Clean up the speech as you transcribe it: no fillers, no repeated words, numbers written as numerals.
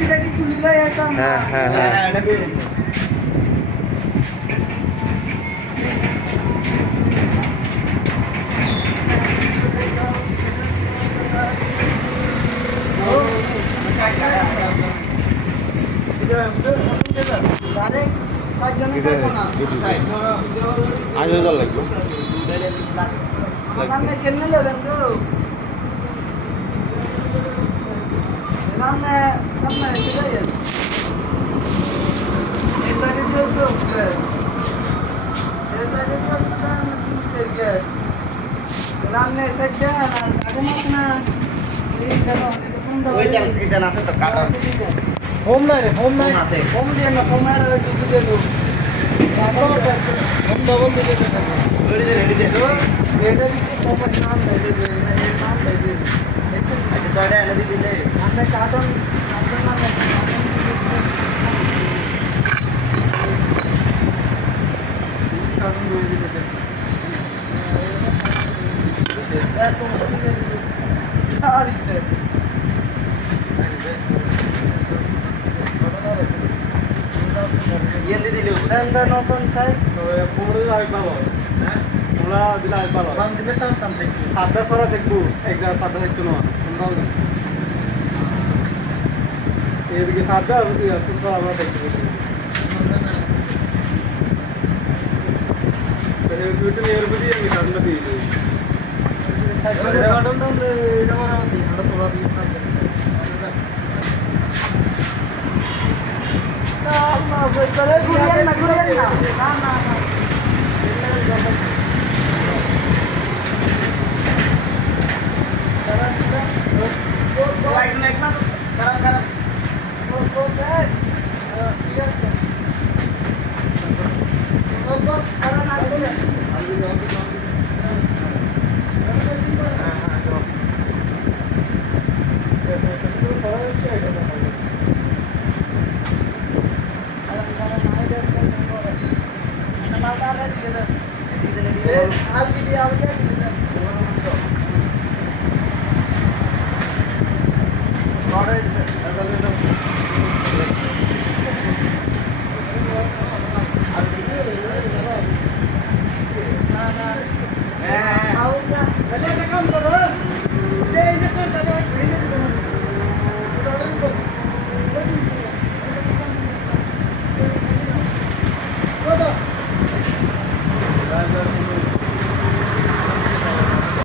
এসিটা কি খুলিলে একদম হ্যাঁ হ্যাঁ হ্যাঁ আরে ৬ জনে খাইবো না ৮,০০০ লাগবে সামনে কেন নেবেন গো সামনে সামনে চলে যান এই সাইডে যে সব এই সাইডে যে সব থেকে সামনে সাইডে না কাটে মাছ না এই দেখো এটা ফোন দাও ওইটা এটা না তো কাটা হোম না রে হোম না হোম দিয়ে না হোম আর দুধ দিয়ে দেবো হোম ডবল দিয়ে দেবো রেডি দে এটা দিতে হোম নাম দিয়ে দেবে এই নাম দিয়ে দেবে আচ্ছা তোড়ে এনে দিলে আমরা কার্টন আপনার নাম কার্টন দিয়ে দিতে এত আর ইতে ইয়ে দিলে দেন নতুন সাইজ পনেরো আগে ভালো হ্যাঁ তোমরা দিলে আগে ভালো বাম দিবে সামতাম দেখছি সাতটা সরা দেখবো এক জায়গায় সাতটা দেখতো না তোমরাও দেখো এদিকে সাতটা তোমরা আমরা দেখতে দুটো নিয়ে এর বুঝিয়ে আমি সাতটা দিয়ে দিই কার্টন দাও এটা মারা দিই আমরা তোরা দিয়ে সামনে না না বই করে ঘুরিয়েন না না না লাইক লাইক না কারণ ঠিক আছে কারণ আগে algi dia algi alga